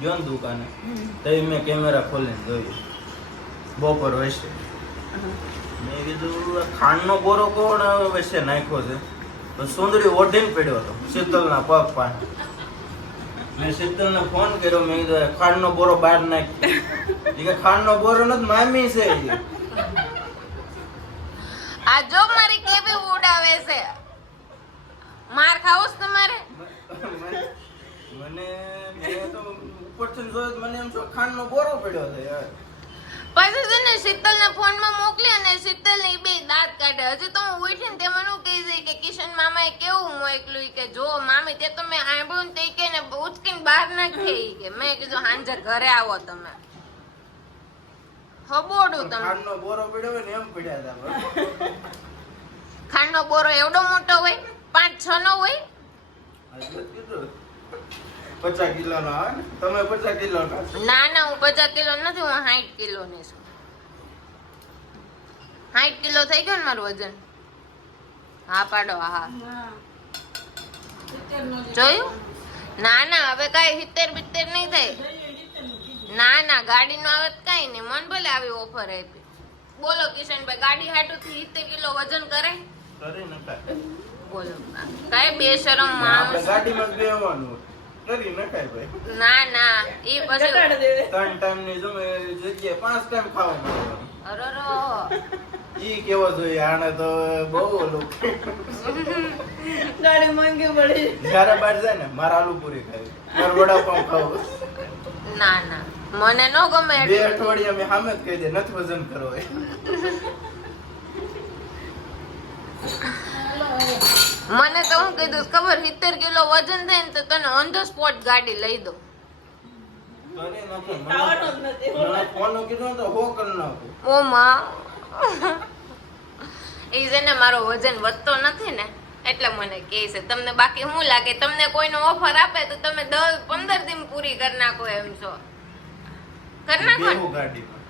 ગયો ને દુકાને તો મેં કેમેરા ખોલીને જોયું બપોર વચ્ચે મેં કીધું ખાંડનો બોરો કોણ વચ્ચે નાખ્યો છે તો સુંદરી ઓઢીને પડ્યો હતો શીતલના પગ પાસે. મેં શીતલને ફોન કર્યો, મેં કીધું ખાંડનો બોરો બહાર નાખી. કે ખાંડનો બોરો નથી, મામી છે. આ જો મારી કેવી ઉડાવે છે. માર ખાવો છે તમારે? મને મેં તો ઉપરથી જોયું મને એમ છો ખાંડનો બોરો પડ્યો છે યાર. પછી છે ને શીતલને ફોનમાં મોકલી અને શીતલ ને બે દાંત કાઢે. હજી તો હું ઉઠી ને તે મને કહી દઈ કે કિશન મામાએ કેવું મોકલું કે જો મામી તે તો મેં આંબળું તે કે ને ઉચકીને બહાર નાખી કે મેં કીધું હાંજર ઘરે આવો તમે. હબોડું તમે. ખાંડનો બોરો પડ્યો હોય ને એમ પડ્યા હતા. ખાંડનો બોરો એવડો મોટો હોય 5-6 નો હોય. 50 કિલોનો આવે ને? તમે 50 કિલોનો? ના ના હું 50 કિલો નથી, હું 60 કિલો ની છું. 60 કિલો થઈ ગયો ને મારું વજન. હા પાડો. હા જોયું? ના ના હવે કાઈ 70-72 નહીં થાય. ના ના ગાડી નો આવે કઈ નહીં. મન ભલે આવી ઓફર આપી. બોલો કિશનભાઈ, ગાડી હાટું થી 70 કિલો વજન કરે? કરી નખાય. બોલો કાઈ બેશરમ માણસ. ગાડીમાં બેહવાનું કરી નખાય ભાઈ. ના ના ઈ પછી 3 ટાઈમ ની જગ્યાએ 5 ટાઈમ ખાવાનું. અરરો ઈ કેવો જોઈએ આને તો બહુ ઓલું ગાડી માંગી પડી. જ્યારે બહાર જાય ને મારે આલુ પૂરી ખાવી, મારે વડાપાઉં ખાવું. ના ના મને નો ગમે. 2 અઠવાડિયા મેં સામે જ કહી દે નથી વજન કરો. મને તો હું કીધું ખબર 70 કિલો વજન થાય ને તો તને ઓન ધ સ્પોટ ગાડી લઈ દો. કરી નાખું. મને ફોન કીધું તો હો કરી નાખું. ઓ માં ઈ છે ને મારો વજન વધતો નથી ને એટલે મને કહે છે. તમને બાકી શું લાગે? તમને કોઈનો ઓફર આપે તો તમે 10-15 દિન પૂરી કરી નાખો એમ છો? કરી નાખો ને? બેહું ગાડીમાં.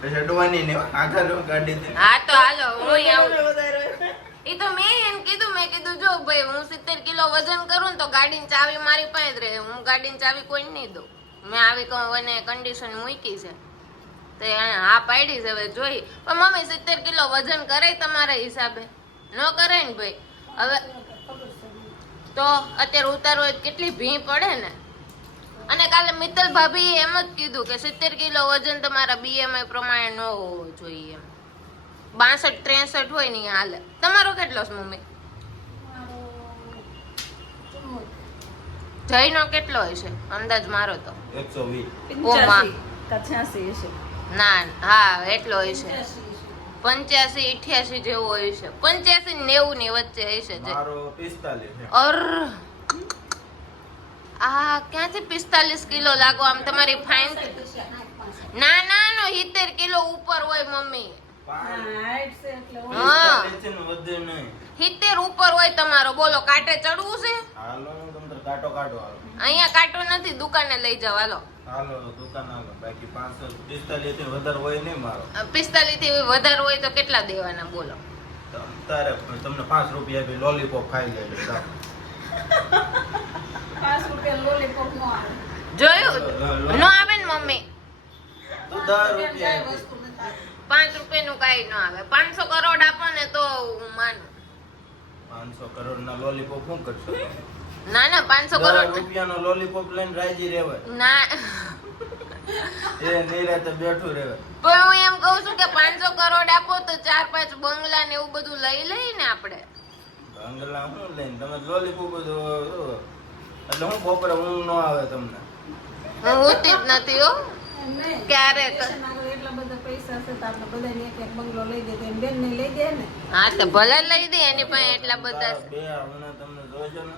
પછી અડવાની ને આગળ ગાડી દે. હા તો હાલો હું આવું. ઈ તો મેં એમ કીધું, મેં કીધું જો ભાઈ હું 70 કિલો વજન કરું ને તો ગાડીની ચાવી મારી પાસે જ રહે. હું ગાડીની ચાવી કોઈ નહીં દઉં. મેં આવી કોઈને કન્ડિશન મૂકી છે તો હા પાડી છે. હવે જોઈ પણ મમ્મી 70 કિલો વજન કરે તમારા હિસાબે? ન કરે ને ભાઈ. હવે તો અત્યારે ઉતારો કેટલી ભી પડે ને. અને કાલે મિત્તલ ભાભી એમ જ કીધું કે 70 કિલો વજન તમારા બીએમઆઈ પ્રમાણે ન હોવો જોઈએ એમ. 62-63 હોય ને હાલે. તમારો કેટલો છે મમ્મી? જયનો કેટલો હશે અંદાજ મારો તો? 120. ઓ માં 85 હશે. ના હા એટલો હશે. 85-88 જેવો હશે. 85-90 ની વચ્ચે હશે. મારો 45 છે. અર આ ક્યાંથી 45 કિલો લાગો? આમ તમારી ફાઇન. ના ના નો 70 કિલો ઉપર હોય મમ્મી. હાઈટ છે એટલે ઓલી. હા 45 વધે નહીં. 70 ઉપર હોય તમારો. બોલો કાંટે ચડવું છે? હાલો તમને કાટો કાઢો હાલો. અહીંયા કાંટો નથી, દુકાને લઈ જાવ હાલો. હાલો દુકાન હાલો. બાકી 45 થી વધારે હોય નહીં મારો. 45 થી વધારે હોય તો કેટલા દેવાના બોલો? તારે તમને 5 રૂપિયા આપી લોલીપોપ ખાઈ લેજો. 5 રૂપિયા લોલીપોપ નો આવે. જોયું? નો આવે ને મમ્મી? તો 10 રૂપિયા આપી. 5 રૂપિયાનું કાંઈ ન આવે. 500 કરોડ આપો ને તો હું માનું. 500 કરોડ ના લોલીપોપ શું કરશો? ના ના 500 10 કરોડ રૂપિયાનો લોલીપોપ લઈને રાજી રહેવાય. ના એ નિરાતે બેઠું રહેવાય. પણ હું એમ કહું છું કે 500 કરોડ આપો તો 4-5 બંગલા ને એવું બધું લઈ લઈને આપણે. બંગલા શું લઈને તમે લોલીપોપ એટલે હું બપોરે ઊંઘ ન આવે તમને? હું હોતી જ નથી હો. ક્યારેક. એટલા બધા પૈસા છે તો આપણે બધાને એક બંગલો લઈ દે. તો બેન ને લઈ દે ને. હા તો ભલે લઈ દે, એની પાસે એટલા બધા છે. 2 હમણાં તમને જોઈશે ને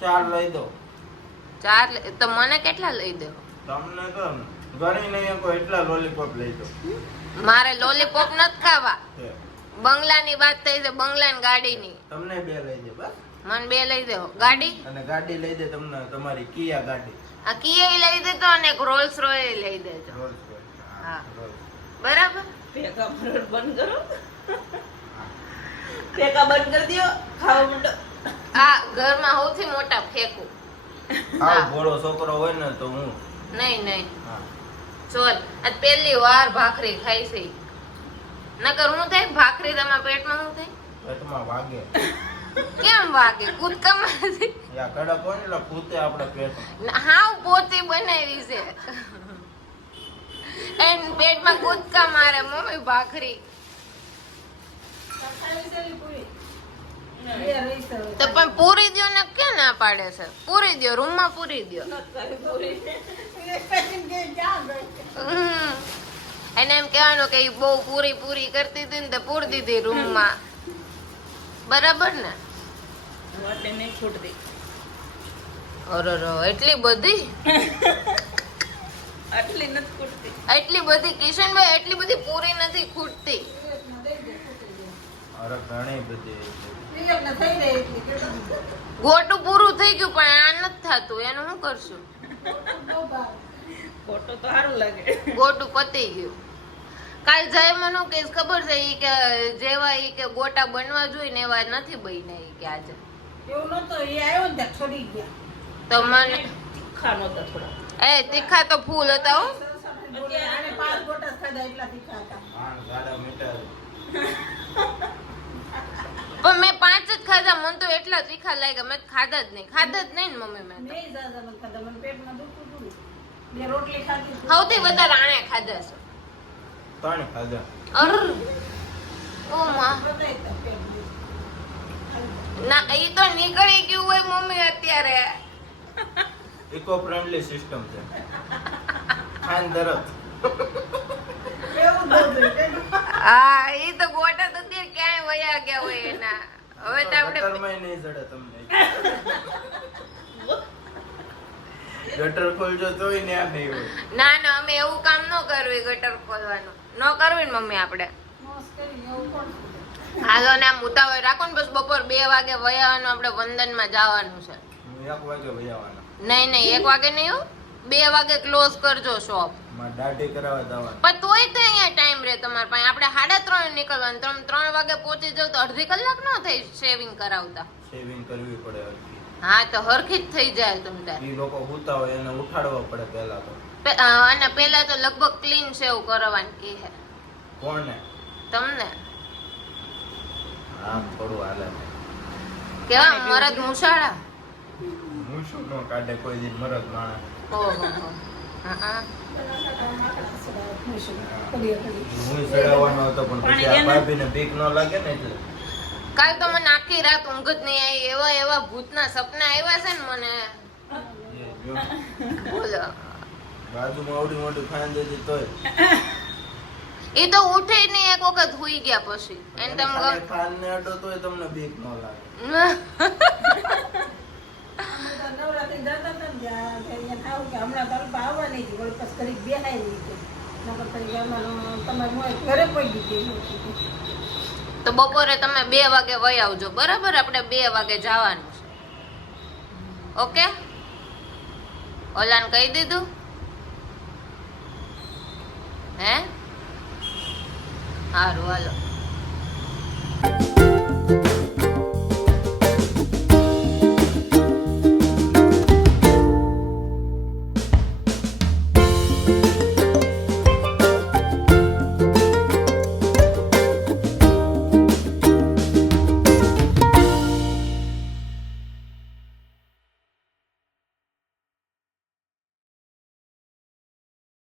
4 લઈ દો. 4 તો મને કેટલા લઈ દો? તમને તો ગણી નહીં કોઈ એટલા લોલીપોપ લઈ દો. મારે લોલીપોપ નથી ખાવા. બંગલાની વાત થઈ છે, બંગલા ને ગાડીની. તમને 2 લઈ દે બસ. મને 2 લઈ દો. ગાડી? અને ગાડી લઈ દે તમને તમારી કિયા ગાડી. આ કિયા લઈ દેતો અને એક રોલ્સ રોયસ લઈ દેજો. Rolls Royce. હા. રોલ્સ. બરાબર? પેકા બંધ કરો. પેકા બંધ કરી દો. ખાવા માંડો. આ ઘરમાં સૌથી મોટા ફેંકું. આવ ભોળો છોકરો હોય ને તો હું નહીં હા ચોલ આજ પહેલી વાર ભાખરી ખાઈ છે નકર હું થાય ભાખરી તમારા પેટમાં હું થાય પેટમાં વાગે કેમ વાગે કૂદકા મારતી યા કડક હોય ને એટલે પૂતે આપણે પેટમાં હાવ પોતે બનાવી છે એન પેટમાં કૂદકા મારે મમ્મી ભાખરી ખાવી છે ને પૂરી? બે રહી છે હવે. તો પણ પૂરી દ્યો ને ક્યાં ના પાડે છે પૂરી દ્યો રૂમમાં પૂરી દ્યો ખાવી પૂરી. એ કરીને કે ક્યાં ગઈ? એને એમ કહેવાનું કે ઈ બહુ પૂરી કરતી હતી ને તો પૂરી દીધી રૂમમાં બરાબર ને વાટે નહીં ખૂટતી. અરર એટલી બધી આટલી નથી ખૂટતી. એટલી બધી કિશનભાઈ એટલી બધી પૂરી નથી ખૂટતી અરે ઘણી બધી વિવેકને થઈ રહી એટલી કેટલી ગોટું પૂરું થઈ ગયું પણ આ નથી થતું એનું શું કરશું બહુ ભાવ. ફોટો તો સારું લાગે. ગોટું પતી ગયું કાલ જાય મને કે ખબર છે ઈ કે જેવા ઈ કે ગોટા બનવા જોઈએ ને એવા નથી બન્યા ઈ કે આજે એવું નતો એ આવ્યો ને ત્યાં છોડી ગયા. તો મને તીખા નહોતા થોડા. એ તીખા તો ફૂલ હતા હો આને 5 ગોટા જ ખાધા એટલા તીખા હતા. માણ ગાડા મીઠા પણ મેં 5 જ ખાધા મને તો એટલા તીખા લાગ્યા મેં ખાધા જ નહીં ને મમ્મી મેં તો નહીં જાજા નથી ખાધા. મને પેટમાં દુખતું હતું. બે રોટલી ખાધી. સૌથી વધારે આણે ખાધા છે ત્રણ ખાધા અર ઓ માં બધાય હતા પેટમાં. ના ઈ તો નીકળી ગયું હોય મમ્મી અત્યારે ઇકો ફ્રેન્ડલી સિસ્ટમ છે ખાન તરત એવું બધું છે. હા ઈ તો ગોટા તો અત્યારે ક્યાંય વયા ગયા હોય એના હવે તો આપણે ગટરમાં નહીં ચડે તમને ગટર ખોલજો તોય ને આ નહીં હોય ના અમે એવું કામ ન કરવી ગટર ખોલવાનું ન કરવી ને મમ્મી આપણે મોસ કરીને એવું કોણ છે? હાલો ને આમ ઉતાવળ રાખો ને બસ બપોર 2 વાગે વયાવાનું આપણે વંદનમાં જવાનું છે હું 1 વાગે વહી આવવાનો નહીં 1 વાગે નહીં હો 2 વાગે ક્લોઝ કરજો શોપ માં દાઢી કરાવવા જવાનું પણ તોય તો અહીંયા ટાઈમ રહે તમારા પાસે આપણે 3:30 નીકળવાનું તમે 3 વાગે પહોંચી જાવ તો અડધી કલાક ન થઈ શેવિંગ કરાવતા શેવિંગ કરવી પડે હરખી. હા તો હરખી જ થઈ જાય તમે તાર ઈ લોકો હુતા હોય એને ઉઠાડવા પડે પહેલા તો અને પેલા તો લગભગ ક્લીન શેવ કરવાની કે હે કોણને તમને આમ થોડું હાલે કેવા મરદ મુસાળા હું શું નો કાઢે કોઈ દી મરદ માણસ ઓહો હા માકડા સડાવે, ભૂસું. કડીએ કડીએ. હું ચડાવવાનો હતો પણ પછી આ ભાભીને બીક ન લાગે ને એટલે કાલ તો મને આખી રાત ઊંઘ જ નહીં આવી એવા ભૂતના સપના આવ્યા છે ને મને એ જો બોલો બાજુમાં આવડી મોટી ખાન દેતી તોય એ તો ઉઠે નહીં એક વખત હુઈ ગયા પછી એને એને તમે ખાલી ખાનને અડો તોય તમને બીક ન લાગે બધા નવરાત્રી જતા હતા ને ત્યાં અહીંયા થાવું કે હમણાં તો અલ્પા આવવાની હતી. વળી પછી ઘડીક બેહાઈ રહી હતી. નકર તો ઈ અમારું તમારું મોય ઘરે પડી ગઈ હતી. તો બપોરે તમે 2 વાગે વહી આવજો બરાબર આપણે 2 વાગે જવાનું છે ઓકે ઓલાને કહી દીધું હે સારું હાલો